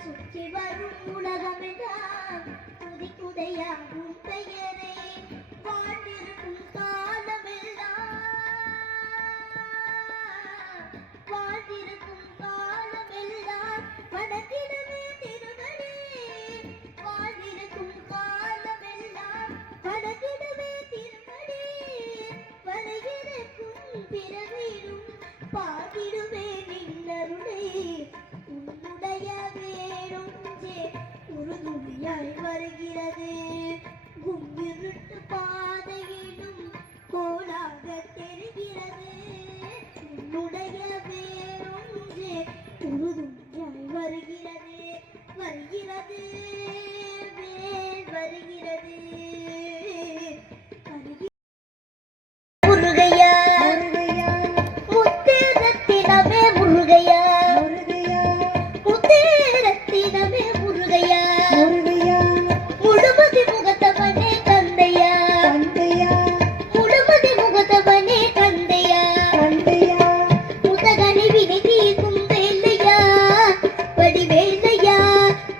சுற்றி வரும் உலகமெல்லாம் புதி புதையாகும் பெயரே வாழ்ந்திருக்கும் காலமெல்லாம் வணங்கிடவே திருவரே வாழ்ந்திருக்கும் காலமெல்லாம் வணங்கிடவே திருவரே வரையிறக்கும் பிறவிலும் பாதிடுவே நின்னருளே உன்னுடைய வேறொன்றே உறுதுணையாய் வருகிறது கும்பிருட்டு பாதையிலும் கோலாக தெரிகிறது உன்னுடைய வேறொன்றே உறுதுணையாய் வருகிறது வருகிறது வேல் வருகிறது முருகையா முத்தேரத்தினமே முருகையா முத்தேரத்தினமே முருகையா முழுமதி முகத்தவனே தந்தையா முழுமதி முகத்தவனே தந்தையா முத்தகனி வினை தீர்க்கும் வேலையா படி வேலையா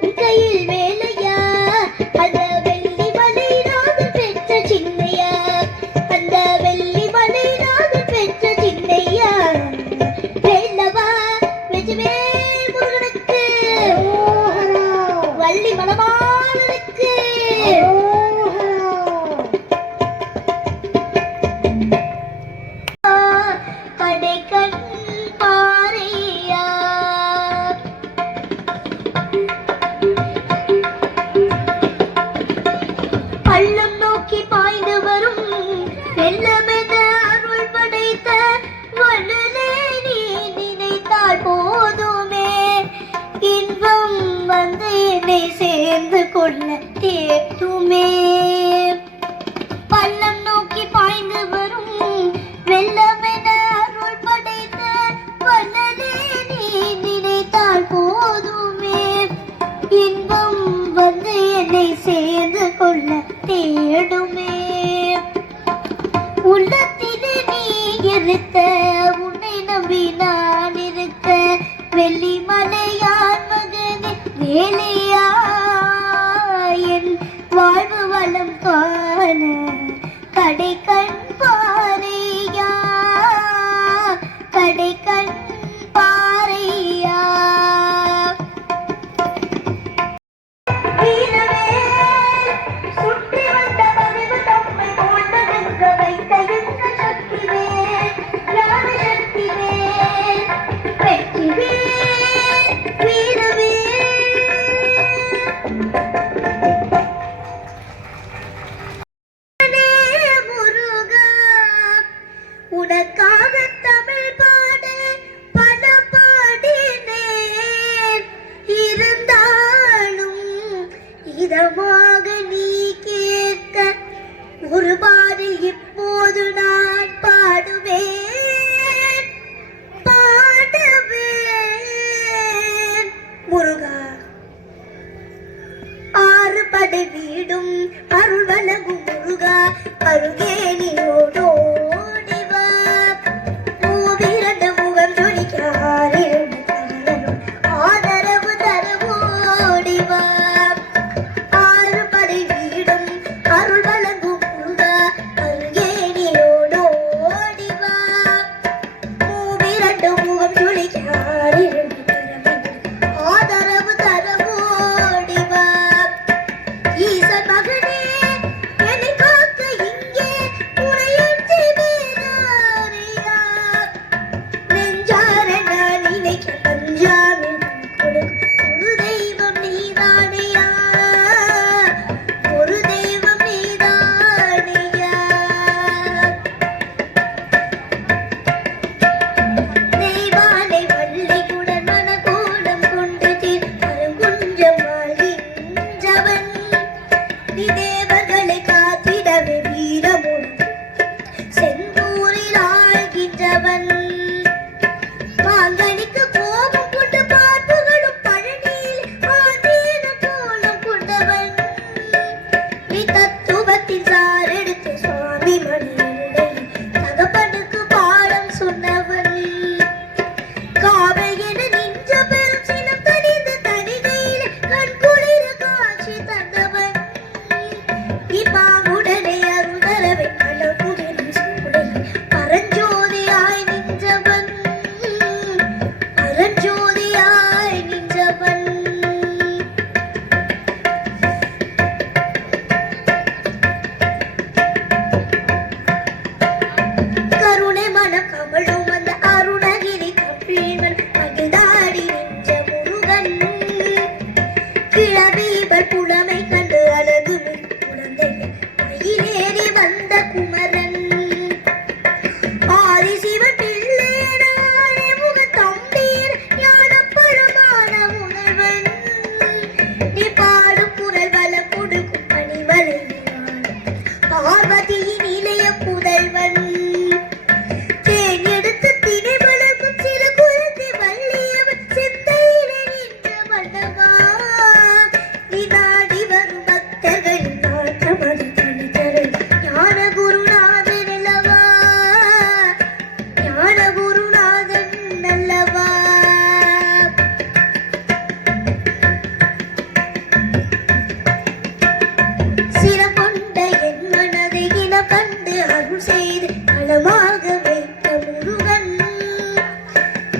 உன் கையில் வேலையா அந்த வெள்ளி மலைநாதன் பெற்ற சின்னையா அந்த வெள்ளி மலைநாதன் பெற்ற சின்னையா வேலவா வெஜ்வே முருகனுக்கு வள்ளி மணவாளனுக்கு கடைக்கண் பாறையா பள்ளம் நோக்கி பாய்ந்து வரும் வெள்ளமென அருள் படைத்த வள்ளலே நீ நினைத்தால் போதுமே இன்பம் வந்து என்னை சேர்ந்து கொள்ள தேட்டுமே பள்ளம் நோக்கி பாய்ந்து வரும் வெள்ளமென அருள் படைத்த வள்ளலே நீ நினைத்தால் போதுமே இன்பம் வந்து என்னை சேர்ந்து கொள்ள தேடுமே உள்ளத்திலே நீ இருக்க உன்னை நம்பி நான் இருக்க வெள்ளி மலையான் மகனே வேலையா என் வாழ்வு வளம் காண கடைக்கண் பாறையா கடைக்கண் பாறையா சுற்றி வந்த பதிவு தம்மை போன்றதென்று வைத்த என்ற சக்திவேல் ஞான சக்திவேல் வெற்றிவேல் வீரவேல் முருகா உனக்காக தமிழ் பாட பல பாடினேன் இருந்தாலும் இதமாக நீ கேட்க ஒரு பாடல் இப்போது நான் பாடுவேன் பாடுவேன் முருகா ஆறு படை வீடும் அருள் வழங்கும் முருகா அருகே நீயோடோடிவா மூவிரண்டு முகம் ஜொலிக்காரே ஆதரவு தரவோடிவா ஆறு படை வீடும் அருள் வழங்கும் முருகா அருகே நீயோடோடிவா மூவிரண்டு முகம் ஜொலிக்காரே ஆதரவு தரவோடிவா ஈசன் மகனே என்னை காக்க இங்கே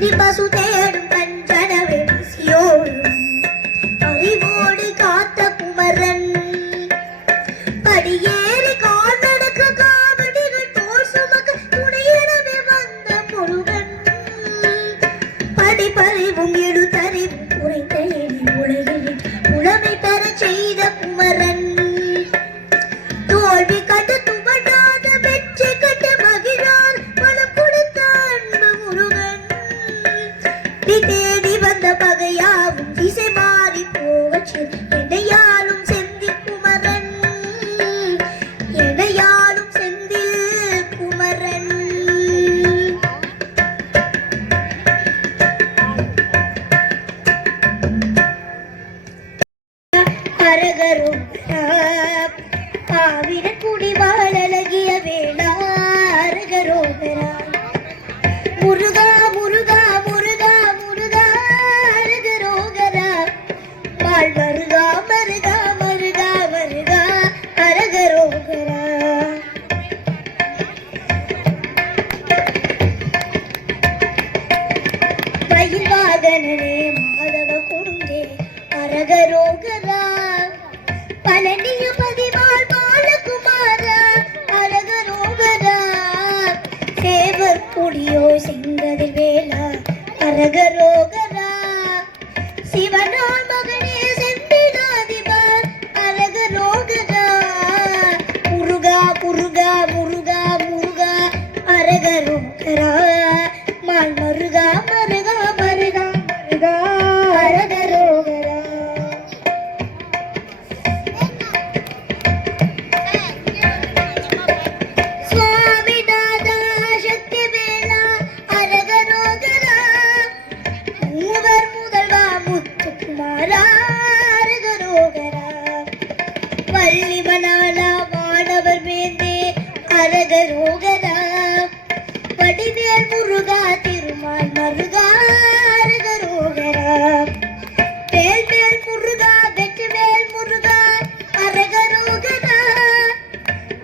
விதி பசு தேடும் கஞ்சனவே பசியோடும் அறிவோடு காத்த குமரன் படியேறி கால் நடக்க காவடிகள் தோல் சுமக்க துணையெனவே வந்த முருகன் படிப்பறிவும் எழுத்தறிவும் குறைந்த எளி உலகில் புலமை பெற செய்த குமரன் தோல்வி கண்டு துவண்டாத வெற்றி கண்டு மகிழால் பலம் கொடுத்த அன்பு முருகன் தேடி வந்த பகையாவும் திசை மாறி போகச் எனையாலும் செந்தில் குமரன் எனையாலும் செந்தில் குமரன் அரகரோகரா ஆவிர குடிவாழ் அழகிய வேளா அரகரோகரா முருகா முருகா முருகா முருகா அரகரோகரா வாழ் மருகா மருகா மருகா மருகா அரகரோகரா மயில் வாகனனே மாதவ குருந்தே அரகரோகரா பழனிய பதிவாள் பாலகுமாரா அரகரோகரா சேவர் குடியோ சிங்கதில் வேளா அரகரோகரா சிவனாள் மகனே செந்திலாதிபா அரகரோகரா முருகா முருகா முருகா முருகா அரகரோகரா மால் மருகா மருகா மருகா மருகா அரகரோகரா அரகரோகரா வடிவேல் முருகா திருமால் மருகா அரகரோகரா வேல் வேல் முருகா வெற்றிவேல் முருகா அரகரோகரா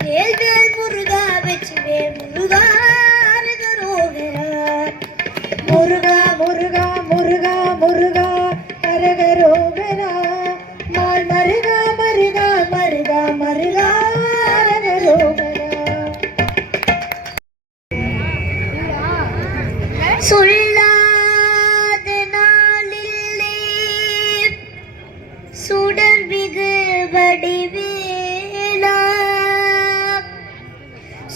வேல் வேல் முருகா வெற்றிவேல் முருகா அரகரோகரா முருகா முருகா முருகா முருகா அரகரோகரா மால் மருகா மருகா மருகா மருகா அரகரோகரா சொல்லாத நாளிலே சுடர் மிகு வடிவேலா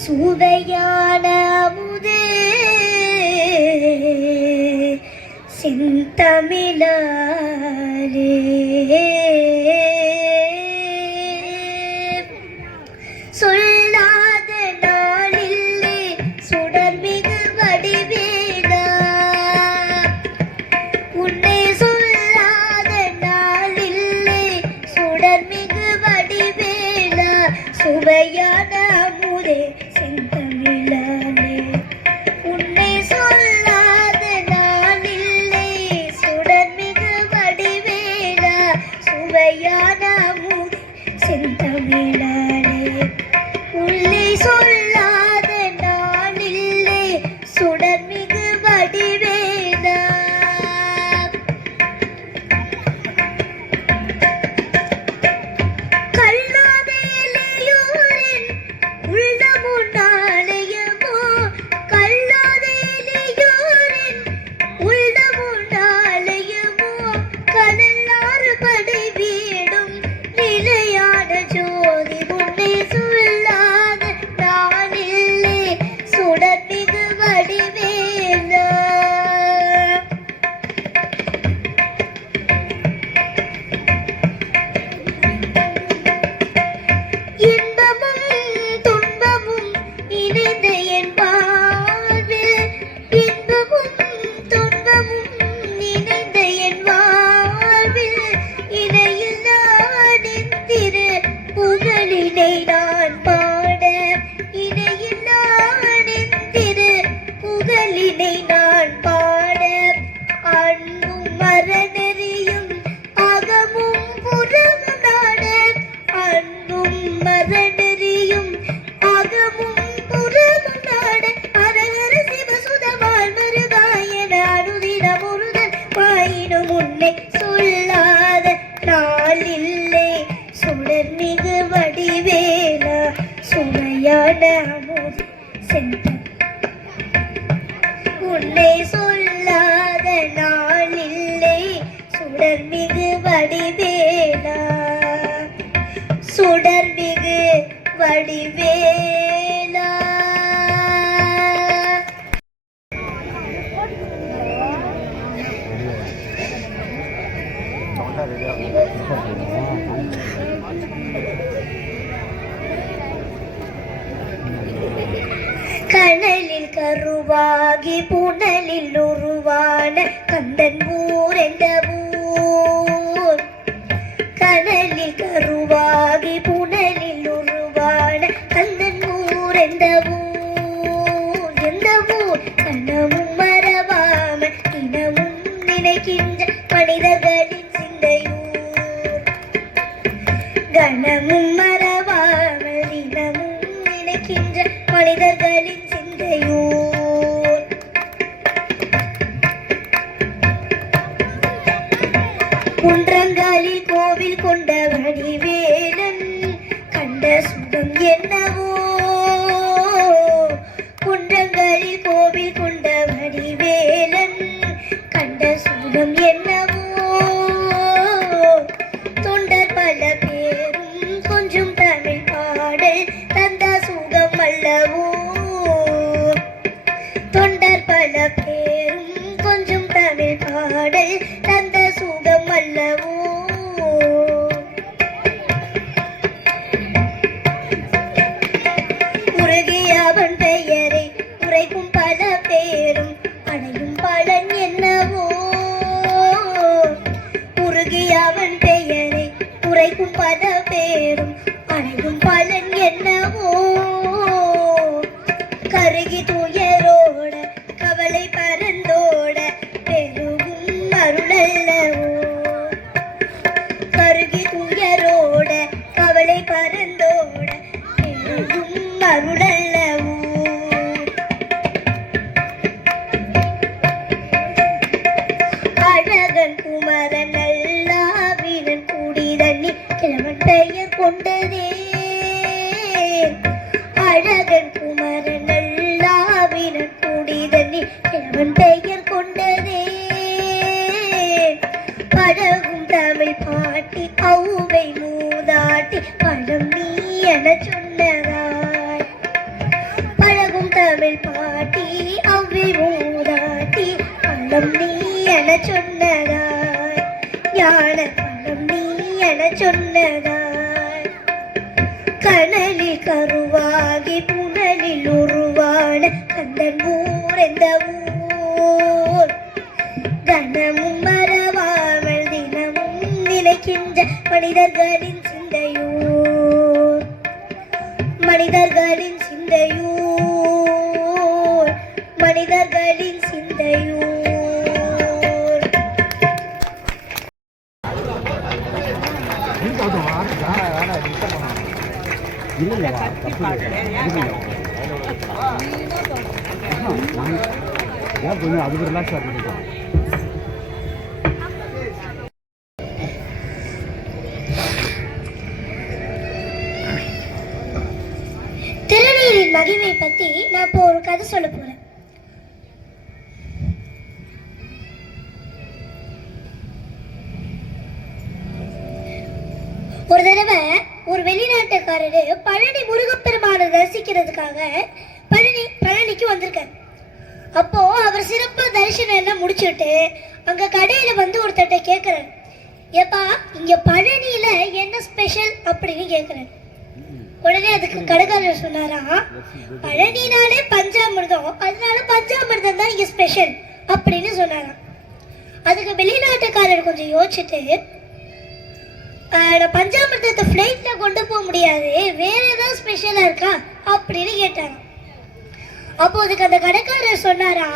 சுவையான அமுதே செந்தமிழாலே சொல்லாத நாளிலே சுடர் மிகு வடிவேலா உன்னை சொல்லாத நாளில்லை சுடர் மிகு வடிவேலா சுவையான அமுதே செந்தமிழாலே உன்னை சொல்லாத நாளில்லை சுடர் மிகு வடிவேலா சுவையான தினமுருதன் வாயினும் உன்னை சொல்லாத நாளில்லை. சுடர்மிகு வடிவேலா சுமையான அமுது சென்ற உன்னை சொல்லாத நாளில்லை. சுடர்மிகு வடிவேலா சுடர்மிகு வடிவேலா. கனலில் கருவாகி புனலில் உருவான கந்தன் ஊர் என்ற ஊர். கனலில் கருவாகி புனலில் உருவான கந்தன் ஊர் என்ற ஊர். எந்த ஊர் கனமும் மறவாமல் தினமும் நினைக்கின்ற மனிதர்களின் சிந்தையூர். கனமும் மறவாமல் தினமும் நினைக்கின்ற மனிதர்களின் சிந்தையூர். குன்றங்காலில் கோவில் கொண்ட வடிவேலன் கண்ட சுகம் என்னவோ. குன்றங்காலில் கோவில் கொண்ட வடிவேலன் கண்ட சுகம் என்னவோ. தொண்டர் பல பேரும் கொஞ்சம் தமிழ் பாடல் தந்த சுகம் அல்லவோ. தொண்டர் பல பேரும் கொஞ்சம் தமிழ் பாடல் தந்த சுகம் அல்லவோ. உருகிய அவன் பெயரை உரைக்கும் பல பேரும் அடையும் பலன் என்னவோ. உருகிய அவன் பெயரை உரைக்கும் பல பேரும் அடையும் பலன் என்னவோ. கருகி துயரோட கவலை பறந்தோட பெருகும் அருளல்லவோ. கருகி துயரோட கவலை பறந்தோட பெருகும் அருளல்லவோ. அழகன் குமரன் அல்லாவினன் குடிதண்ணி கிழவன் பெயர் கொண்டதே. அழகன் குமரன் அல்லாவினன் குடிதண்ணி கிழவன் பெயர் கொண்டதே. பழகும் தமிழ் பாட்டி ஔவை மூதாட்டி பழம் நீ என சொன்னதாய். பழகும் தமிழ் பாட்டி ஔவை மூதாட்டி பழம் நீ என சொன்னதாய். ஞான பழம் நீ என சொன்னதாய். கனலில் கருவாகி புனலில் உருவான கந்தன் ஊர் எந்த ஊர். கனமும் மறவாமல் தினமும் நினைக்கின்ற மனிதர்களின் சிந்தையூர். மனிதர்களின் சிந்தையூர். மனிதர்களின் சிந்தையூர். அது ரிலாக்ஸாக இருக்கும். திருநீரின் மகிமை பத்தி நான் இப்போ ஒரு கதை சொல்ல போறேன். ஒரு தடவை ஒரு வெளிநாட்டுக்காரரு பழனி முருகப்பெருமானை தரிசிக்கிறதுக்காக பழனிக்கு வந்திருக்காரு. அப்போ அவர் சிறப்பு தரிசனம் எல்லாம் முடிச்சுட்டு அங்க கடையில வந்து ஒருத்தட்ட கேட்கிறாரு, ஏப்பா இங்க பழனியில என்ன ஸ்பெஷல் அப்படின்னு கேட்கிறாரு. உடனே அதுக்கு கடைக்காரர் சொன்னாரா, பழனினாலே பஞ்சாமிர்தம், அதனால பஞ்சாமிர்தம் தான் இங்க ஸ்பெஷல் அப்படின்னு சொன்னாராம். அதுக்கு வெளிநாட்டுக்காரர் கொஞ்சம் யோசிச்சுட்டு, பஞ்சாமிர்தத்தை ஃப்ளைட்ல கொண்டு போக முடியாது, வேற ஏதாவது ஸ்பெஷலா இருக்கா அப்படின்னு கேட்டாராம். அப்போ அதுக்கு அந்த கடைக்காரர் சொன்னாரா,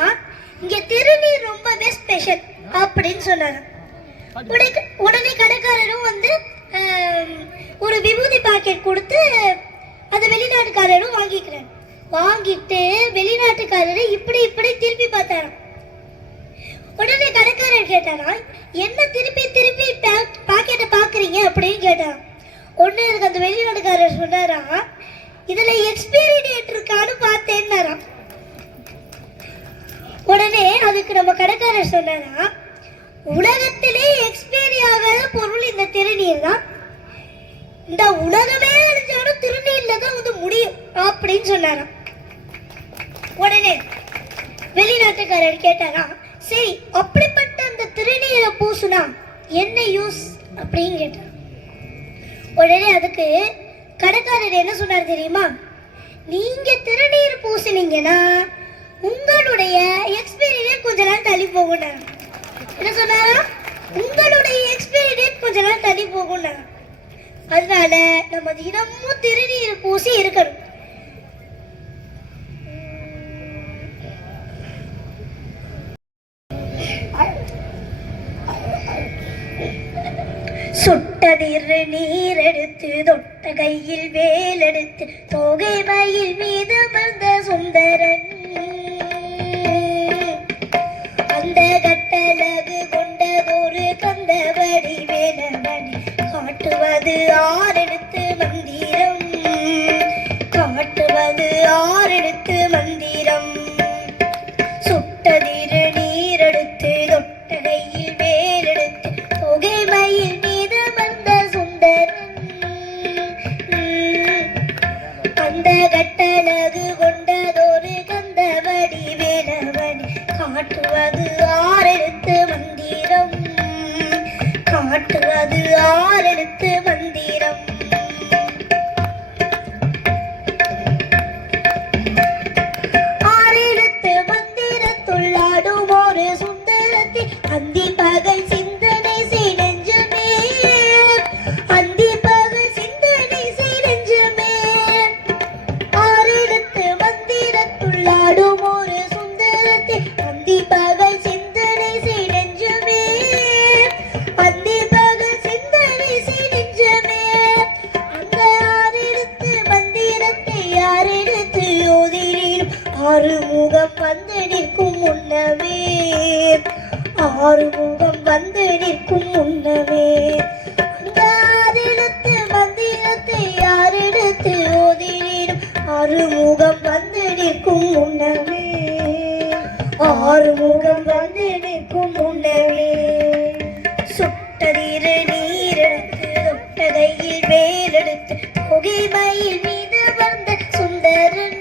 இங்க திருநீர் ரொம்பவே ஸ்பெஷல் அப்படின்னு சொன்னாராம். உடனே கடைக்காரரும் வந்து ஒரு விபூதி பாக்கெட் கொடுத்து அந்த வெளிநாட்டுக்காரரும் வாங்கிட்டு வெளிநாட்டுக்காரரை இப்படி திருப்பி பார்த்தாராம். உடனே கடைக்காரர் கேட்டாரா, என்ன திருப்பி திருப்பி பாக்கெட்டை பாக்குறீங்க அப்படின்னு கேட்டாராம். உடனே எனக்கு அந்த வெளிநாட்டுக்காரர் சொன்னாரா, இதுல எக்ஸ்பைரி டேட் இருக்கான்னு பார்த்தேன்னாராம். உடனே அதுக்கு நம்ம கடைக்காரர் சொன்னாரா, உலகத்திலே எக்ஸ்பைரி ஆகாத பொருள் இந்த திருநீர் தான். இந்த உலகமே அழிஞ்சாலும் திருநீர்ல தான் வந்து முடியும் அப்படின்னு சொன்னாராம். உடனே வெளிநாட்டுக்காரர் கேட்டாரா, சரி அப்படிப்பட்ட அந்த திருநீரை பூசுனா என்ன யூஸ் அப்படின்னு கேட்டார். உடனே அதுக்கு கடைக்காரர் என்ன சொன்னார் தெரியுமா, நீங்க திருநீர் பூசினீங்கன்னா உங்களுடைய எக்ஸ்பைரி டேட் கொஞ்ச நாள் தள்ளி போகும்னா. என்ன சொன்னாரா, உங்களுடைய எக்ஸ்பைரி டேட் கொஞ்ச நாள் தள்ளி போகும்னா. அதனால நம்ம தினமும் திருநீர் பூசி இருக்கணும். சுட்டதிர் நீர் எடுத்து தொட்ட கையில் வேல் எடுத்து தோகை மயில் மீது அமர்ந்த சுந்தரன், அந்த கட்டழகு கொண்டதொரு கந்தவடி வேலவனை காட்டுவது ஆறெடுத்து மந்திரம், காட்டுவது ஆறெடுத்து மந்திரம். சுட்டதிர் நீர் எடுத்து தொட்ட கையில் வேல் எடுத்து தோகை மயில் அந்த கட்டழகு கொண்டதொரு கந்தவடி வேலவனை காட்டுவது ஆறெழுத்து மந்திரம், காட்டுவது ஆறெழுத்து மந்திரம். ஆறெழுத்து மந்திரத்துள்ளாடும் ஒரு சுந்தரத்தை அந்தி பகல் சிந்தனை செய் நெஞ்சமே, அந்தி பகல் சிந்தனை செய் நெஞ்சமே. ஆறெழுத்து மந்திரத்துள்ளாடும் ஒரு சுந்தரத்தை அந்தி பகல் சிந்தனை செய் நெஞ்சமே, அந்தி பகல் சிந்தனை செய் நெஞ்சமே. அந்த ஆறெழுத்து மந்திரத்தை யாரெடுத்து ஓதினேன் ஆறுமுகம் வந்து நிற்கும் முன்னமே, ஆறுமுகம் வந்து நிற்கும் முன்னமே. அந்த ஆறெழுத்து மந்திரத்தை யாரெடுத்து ஓதினேன் ஆறுமுகம் வந்து நிற்கும் முன்னமே, ஆறுமுகம் வந்து நிற்கும் முன்னமே. சுட்டதிர் நீர் எடுத்து தொட்ட கையில் வேல் எடுத்து புகை மயில் மீது வந்த சுந்தரன்,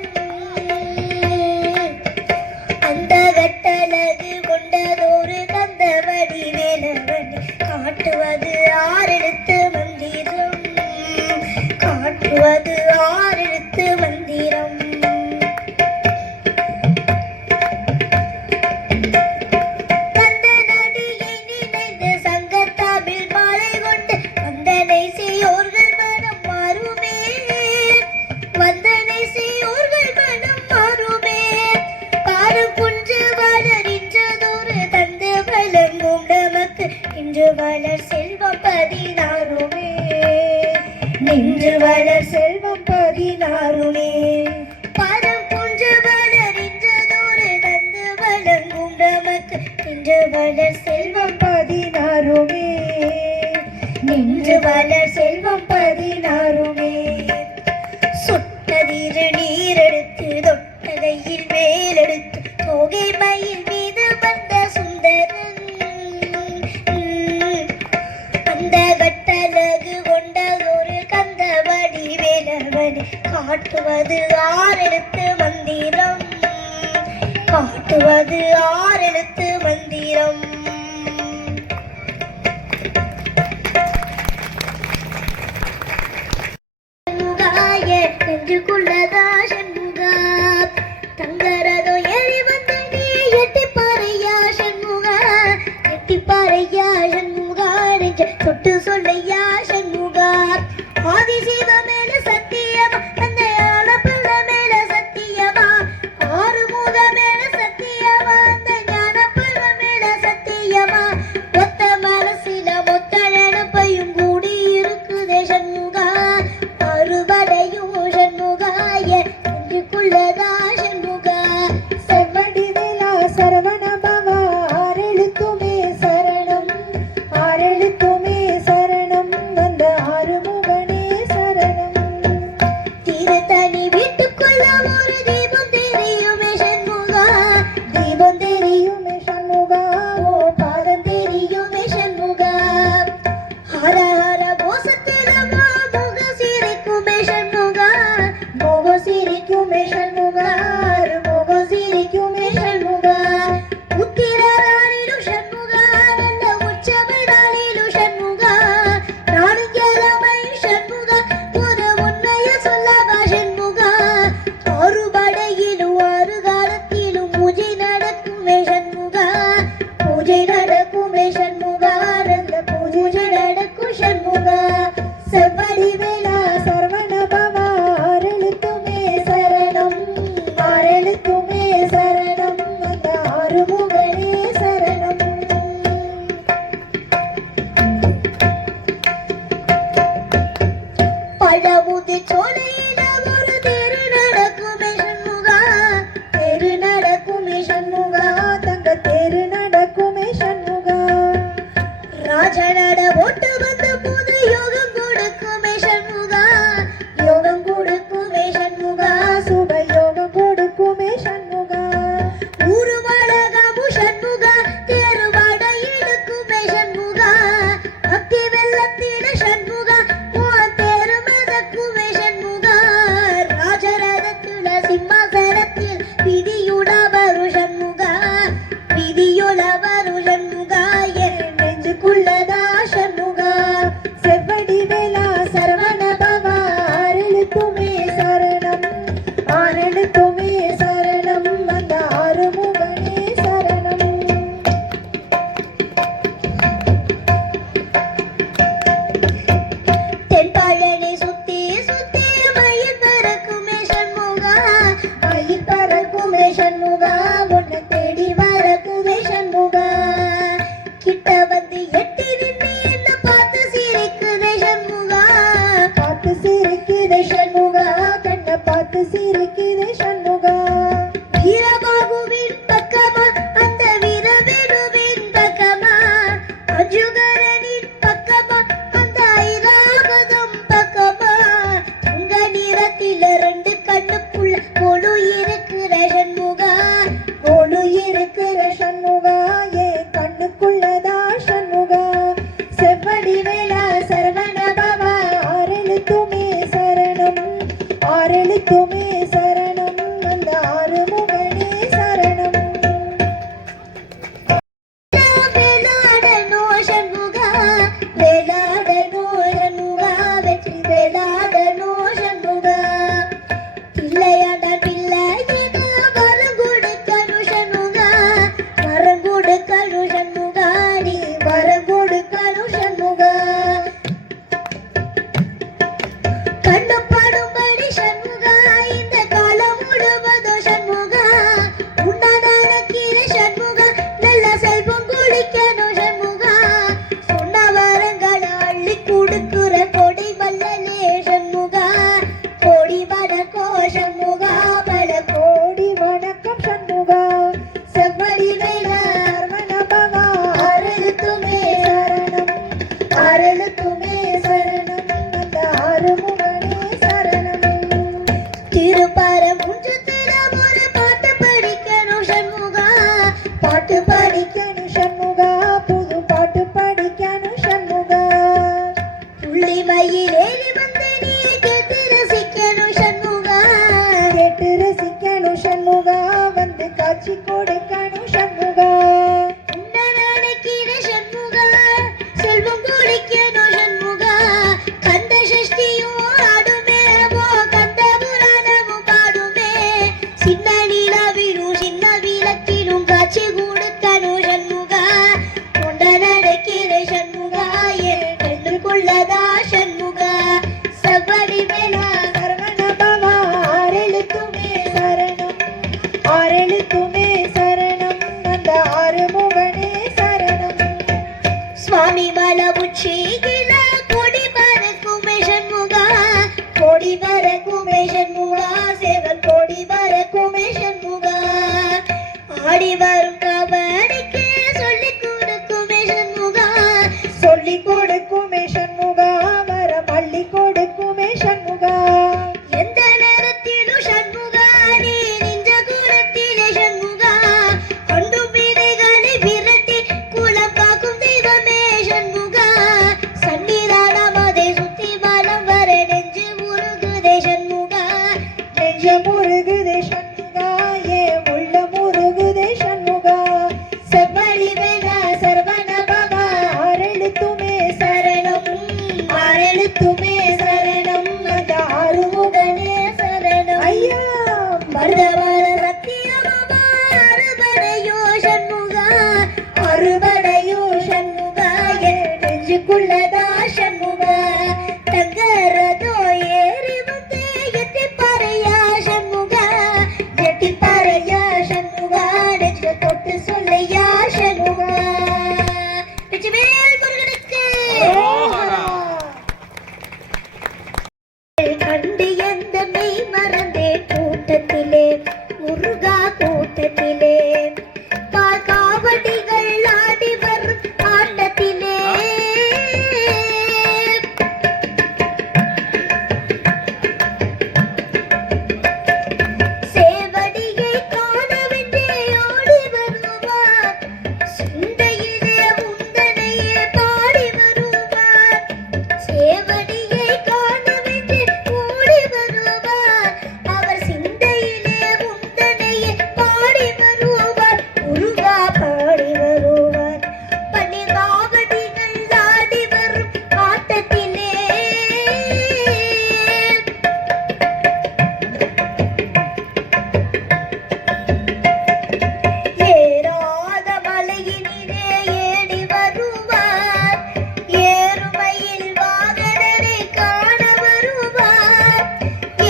அந்த கட்டழகு கொண்டதொரு கந்தவடி வேலவனை காட்டுவது ஆறெழுத்து மந்திரம், காட்டுவது ஆறெழுத்து மந்திரம். கந்தனடியை நினைந்து சங்கத்தாபில் மாலை கொண்டு வந்தனை செய்யோர்கள் மனம் மாறுமே, வந்தனை செய்யோர்கள் மனம் மாறுமே. பாடும் குன்று வளரின்றதொரு தந்து வழங்கும் நமக்கு இன்று வளர் செல்வம் 16மே, நின்று வளர் செல்வம் 16மே. பாடும் குன்று வளரின்றதொரு தந்து வழங்கும் நமக்கு இன்று வளர் செல்வம் 16மே, நின்று வளர் செல்வம் 16மே. சுட்டதிர் நீர் எடுத்து தொட்ட கையில் வேல் எடுத்து தோகை மயில் மீது வந்த சுந்தரன், அந்த கட்டழகு கொண்டதொரு கந்தவடி வேலவனை காட்டுவது ஆறெழுத்து மந்திரம், காட்டுவது ஆறெழுத்து மந்திரம். நெஞ்சுக்குள்ளதா சண்முகா, தங்கரதோ எழி வந்து நீ எட்டிப்பாறையா சண்முகா, எட்டிப்பாறையா சண்முகா, நெஞ்ச தொட்டு சொல்லையா சண்முகா. ஆதிசிவ மேல சத்தியமா, அந்த ஞானப்பள்ள மேல சத்தியமா, ஆறுமுக மேல சத்தியமா, அந்த ஞானப்பள்ள மேல சத்தியமா. ஒத்த மனசில மொத்த நினைப்பையும் கூடி இருக்குதே சண்முகா, அறுபடையும் சண்முகாய நெஞ்சுக்குள்ளதா சண்முகா. செவ்வடி வேலா சரவண பவ ஆறெழுத்து நடக்குமே சண்முகா நல்ல பூஜை நடக்கும் சண்முகா செவ்வடி வேலா சரவண பவா ஆறெழுத்துமே சரணம் ஆறெழுத்துமே சரணம் அந்த ஆறுமுகனே சரணம் பழமுதி சோலையில ஒரு தேரு நடக்குமே சண்முகா தேரு நடக்குமே சண்முகா தங்க தேரு நடக்குமே சண்முகா ராஜனட ஓட்டு வந்த போது யோகம் கொடுக்குமே சண்முகா யோகம் கொடுக்குமே சண்முகா சுப யோகம் கொடுக்குமே சண்முகா ஊருவழகாமு சண்முகா தேருவாட இழுக்குமே சண்முகா பக்தி வெள்ளத்திட சண்முகா தேரு மிதக்குமே சண்முகா ராஜரதத்துல சிம்மாசனத்தில் விதியுட வரு சண்முகா விதியுட வரு சண்முகா என் நெஞ்சுக்குள்ளதா சண்முகா செவ்வடி வேலா சரவண பவா ஆறெழுத்துமே சரணம் ஆறெழுத்துமே சரணம் அந்த ஆறுமுகனே சரணம் தென்பழனி சுத்தி சுத்தி மயில் பறக்குமே சண்முகா மயில் பறக்குமே சண்முகா உன்னை தேடி வரக்குமே சண்முகா கிட்ட வந்து எட்டி நின்று என்ன பார்த்து சிரிக்குதே சண்முகா பார்த்து சிரிக்குதே சண்முகா கண்ணை பார்த்து சிரிக்குதே சண்முகா வீரபாகுவின் பக்கமா அந்த வீரவேணுவின் பக்கமா அஜுகரனின் பக்கமா அந்த ஐராவதம் பக்கமா தங்க நிறத்தில் ரெண்டு கண்ணுக்குள்ள கொழு இருக்கிற சண்முகா கொழு இருக்கிற சண்முகா ஏ கண்ணுக்குள்ளதா நெஞ்சுக்குள்ளதா சண்முக தங்கரதோ ஏறி வந்து எட்டி பாறையா சண்முக எட்டி பாறையா சண்முக நெஞ்சு தொட்டு சொல்லையா சண்முக வெற்றிவேல் முருகனுக்கு கண்டு எந்த மெய் மறந்தே கூட்டத்திலே முருகா கூட்டத்திலே காவடிகள் ஆடி வரும் ஆட்டத்திலே சேவடியை காணவென்றே ஓடி வருவார் சிந்தையிலே உந்தனையே பாடி வருவார் சேவடியை காணவென்றே ஓடி வருவார் அவர் சிந்தையிலே உந்தனையே பாடி வருவார் முருகா பாடி வருவார் பன்னிராவடிகள் ஆடி வரும் ஆட்டத்திலே ஏறாத மலையினிலே ஏறி வருவார் ஏறுமையில் வாகனரை காண வருவார்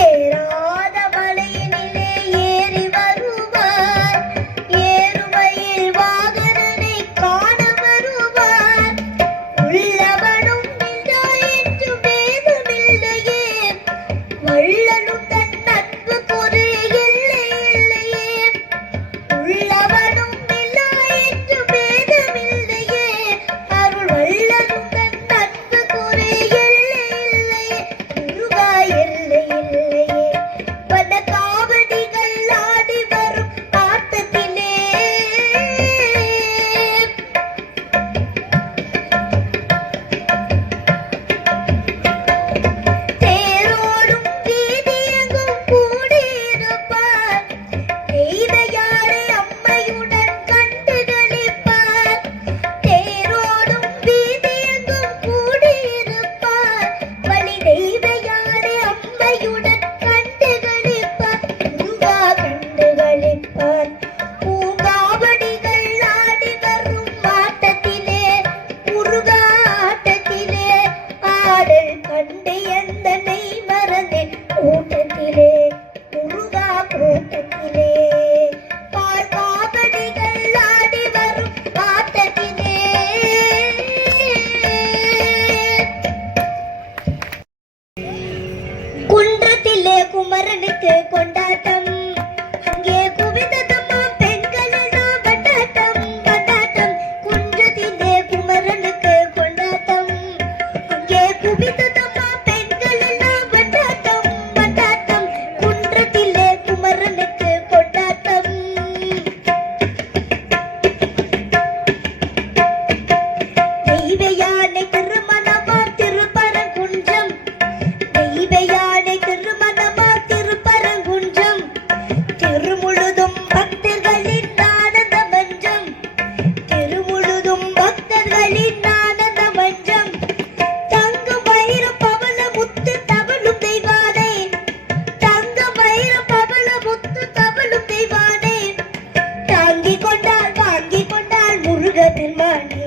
ஏறாத மலையினிலே ஏறி வருவார் ஏறுமையில் வாகனரை காண வருவார் உள்ளவனும் இல்லா என்று வேதமில்லையே வள்ளலும் தன் நட்பு ஒரு எல்லை இல்லையே உள்ளவனும் இல்லா என்று பேதமில்லையே அருள் வள்ளலும் தன் நட்பு ஒரு எல்லை இல்லையே முருகா எல்லை இல்லையே வன காவடிகள் ஆடி வரும் ஆட்டத்திலே தேரோடும் வீதியெங்கும் கூடியிருப்பார் தெய்வயாரை அம்மையுடன் கண்டு களிப்பார் தேரோடும் வீதியெங்கும் கூடியிருப்பார் வழி தெய்வயாரை அம்மையுடன் கண்டு களிப்பார் முருகா கண்டு களிப்பார் பூங்காவடிகள் ஆடி வரும் ஆட்டத்திலே முருகா ஆட்டத்திலே ஆடல் கண்டு எந்தனை மறந்தேன் கூட்டத்திலே முருகா கூட்டத்திலே பால் காவடிகள் ஆடி வரும் ஆட்டத்திலே குன்றத்திலே குமரனுக்கு கொண்டாட்டம் அங்கே குவிந்ததம்மா பெண்கள் எல்லாம் கொண்டாட்டம் கொண்டாட்டம் குன்றத்திலே குமரனுக்கு கொண்டாட்டம் அங்கே குவிந்ததம்மா பெண்கள் எல்லாம் கொண்டாட்டம் கொண்டாட்டம் குன்றத்திலே குமரனுக்கு கொண்டாட்டம் தெய்வ யானை திருமணமா திருப்பரங்குன்றம் தெய்வ யானை திருமணமா திருப்பரங்குன்றம் திருமுழுதும் பக்தர்களின் ஆனந்த மஞ்சம் திருமுழுதும் பக்தர்களின் ஆனந்த மஞ்சம் தங்கம் வைர பவள முத்து தவழும் தெய்வானை தங்கம் வைர பவள முத்து தவழும் தெய்வானை தாங்கிக் கொண்டால் வாங்கிக் கொண்டால் முருக பெருமானே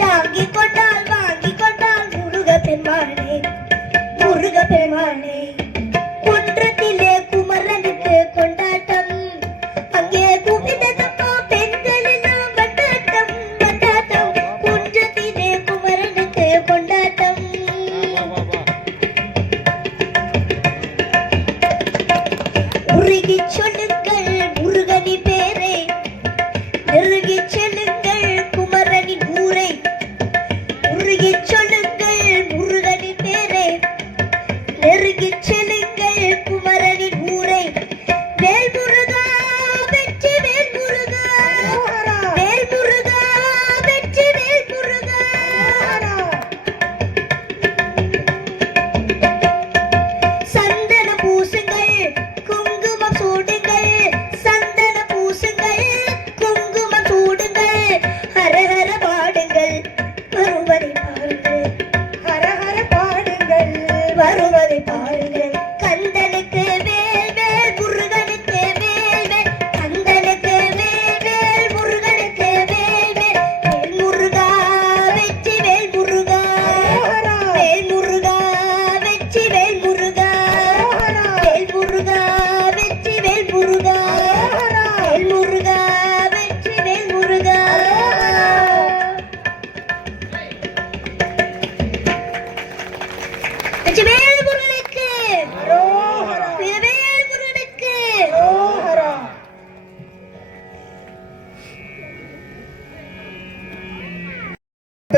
தாங்கிக் கொண்டால் வாங்கிக் கொண்டால் முருக பெருமானே முருக பெருமானே குன்றத்திலே குமரனுக்கு கொண்டாட்டம் அங்கே குவிந்ததம்மா பெண்கள் எல்லாம் கொண்டாட்டம் கொண்டாட்டம் குன்றத்திலே குமரனுக்கு கொண்டாட்டம் உருகிச் சொல்லுங்கள் முருகனின் பேரை நெருகிச் செல்லுங்கள் குமரனின் ஊரை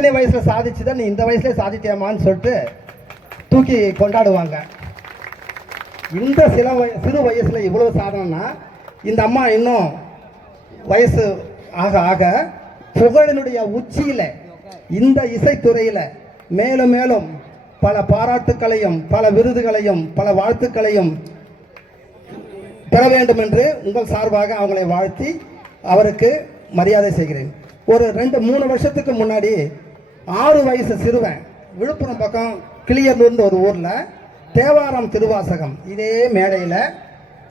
இத்தனை வயசுல சாதிச்சுதான் நீ இந்த வயசுல சாதித்தியாமான்னு சொல்லிட்டு தூக்கி கொண்டாடுவாங்க. இந்த சிறு வயசுல இவ்வளவு சாதனைனா இந்த அம்மா இன்னும் வயசு ஆக ஆக புகழினுடைய உச்சியில இந்த இசைத்துறையில மேலும் மேலும் பல பாராட்டுக்களையும் பல விருதுகளையும் பல வாழ்த்துக்களையும் பெற வேண்டும் என்று உங்கள் சார்பாக அவங்களை வாழ்த்தி அவருக்கு மரியாதை செய்கிறேன். ஒரு 2-3 வருஷத்துக்கு முன்னாடி 6 வயசு சிறுவன் விழுப்புரம் பக்கம் கிளியர்னூர்னு ஒரு ஊர்ல தேவாரம் திருவாசகம் இதே மேடையில்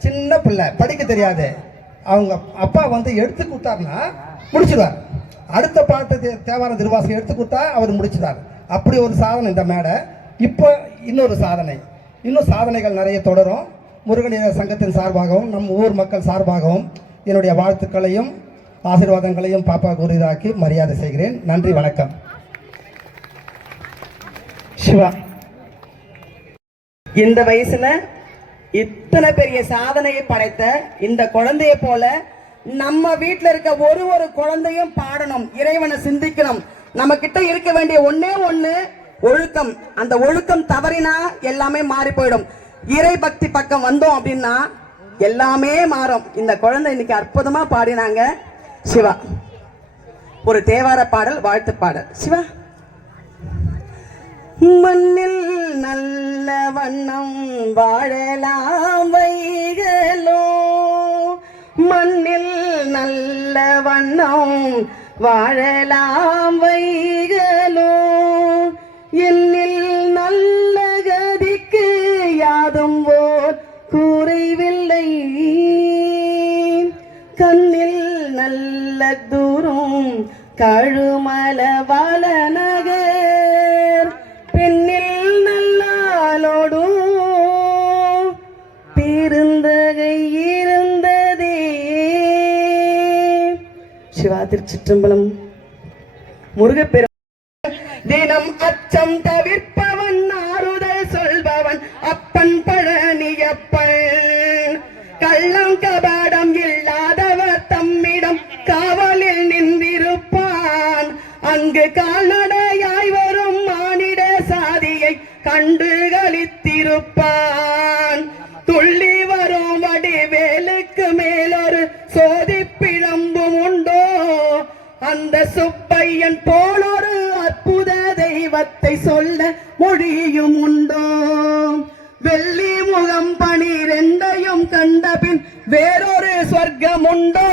சின்ன பிள்ளை படிக்க தெரியாது, அவங்க அப்பா வந்து எடுத்து கொடுத்தாருன்னா முடிச்சுடுவார். அடுத்த பாட்டு தேவாரம் திருவாசகம் எடுத்து கொடுத்தா அவர் முடிச்சுட்டார். அப்படி ஒரு சாதனை இந்த மேடை. இப்போ இன்னொரு சாதனை, இன்னும் சாதனைகள் நிறைய தொடரும். முருகன் சங்கத்தின் சார்பாகவும் நம் ஊர் மக்கள் சார்பாகவும் என்னுடைய வாழ்த்துக்களையும் ஆசீர்வாதங்களையும் பாப்பா கூறியதாக்கி மரியாதை செய்கிறேன். நன்றி, வணக்கம். சிவா, இந்த வயசுல இத்தனை பெரிய சாதனையை படைத்த இந்த குழந்தைய போல நம்ம வீட்டில் இருக்க ஒரு குழந்தையும் பாடணும், இறைவனை சிந்திக்கணும். நம்ம கிட்ட இருக்க வேண்டிய ஒண்ணே ஒண்ணு ஒழுக்கம். அந்த ஒழுக்கம் தவறினா எல்லாமே மாறி போயிடும். இறை பக்தி பக்கம் வந்தோம் அப்படின்னா எல்லாமே மாறும். இந்த குழந்தை இன்னைக்கு அற்புதமா பாடினாங்க. சிவா, ஒரு தேவார பாடல், வாழ்த்து பாடல். சிவா. மண்ணில் நல்ல வண்ணம் வாழலாம் வைகளோ, மண்ணில் நல்ல வண்ணம் வாழலாம் வைகளோ, என்னில் நல்ல கதிக்கு யாதும் ஓர் குறைவில்லை, கண்ணில் நல்ல தூரம் கழுமல வள நகர், பெண்ணில் நல்லாலோடும் பெருந்தகை இருந்ததே. சிவா, திருச்சிற்றம்பலம். முருகப்பெருமான் தினம் அச்சம் தவிர்ப்பவன், ஆறுதல் சொல்பவன் அப்பன் பழனியப்பன், கள்ளம் கபாடம் இல்லாதவர் தம்மிடம் காவலில் நின்றிருப்பான், அங்கு கால்நடையாய் வரும் மானிட சாதியை கண்டு களித்திருப்பான், துள்ளி வரும் வடிவேலுக்கு மேலொரு சோதி பிழம்பும் உண்டோ, அந்த சுப்பையன் போலொரு அற்புத தெய்வத்தை சொல்ல மொழியும் உண்டோ, வெள்ளி முகம் 12 கண்டபின் வேறொரு சொர்க்கம் உண்டோ,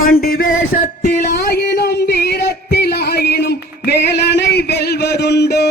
ஆண்டி வேஷத்திலாயினும் வீரத்திலாயினும் வேலனை வெல்வதுண்டோ,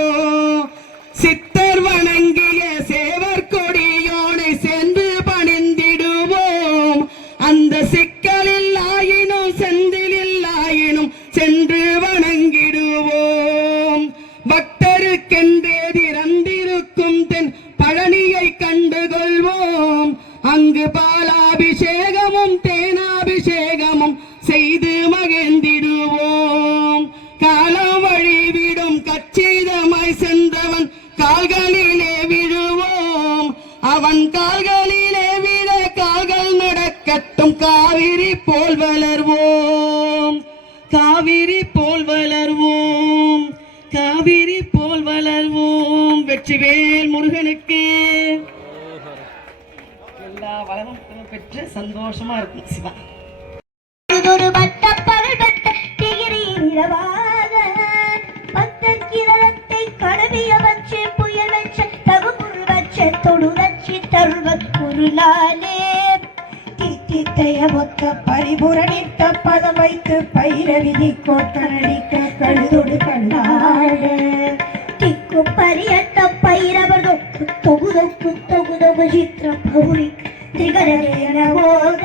சித்தர் வணங்கிய சேவர் கொடியோனை சென்று பணிந்திடுவோம், அந்த சிக்கலில் ஆயினும் செந்திலில் ஆயினும் சென்று வணங்கிடுவோம், பக்தருக்கென்றே திறந்திருக்கும் தென் பழனியை கண்டுகொள்வோம், அங்கு பாலாபிஷேகமும் தேனாபிஷேகமும் செய்து மகிழ்ந்திடுவோம், காலம் வழிவிடும் கச்சிதமாய் சென்றவன் கால்களிலே விழுவோம், அவன் கால்களிலே விழ கால்கள் நடக்கட்டும், காவிரி போல் வளர்வோம், காவிரி போல் வளர்வோம், காவிரி போல் வளர்வோம். வெற்றிவேல் முருகனுக்கு. எல்லா வளமும் பெற்று சந்தோஷமா இருக்கும். சிவா. ஒரு பட்டப்பகல் பட்ட திகிரி இரவாக பக்தன் கிரதத்தை கடவிய வச்சு புயல் வச்ச தகுமுள் வச்ச தொடு வச்சு தருள்வ குருளாலே தித்தித்தைய மொத்த பரிபுரணித்த பதம் வைத்து பைரவிதி கோட்டனடிக்க கழுதொடு கண்ணாடு திக்கு பரியட்ட பைரவர் தொகுதொக்கு தொகுதொகு சித்திர பௌரி திகரேன போக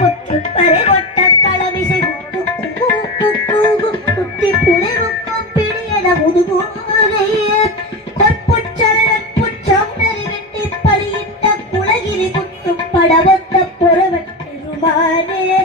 கொத்து பறை கொட்ட களமிசை குத்தி புதைவுக்கும் பிடியன முதுகோலைய கொற்புச்சலன் புச்சம் நெறிவிட்டி பறியிட்ட குலகிரி குத்தும் படவத்த புறவன் பெருமானே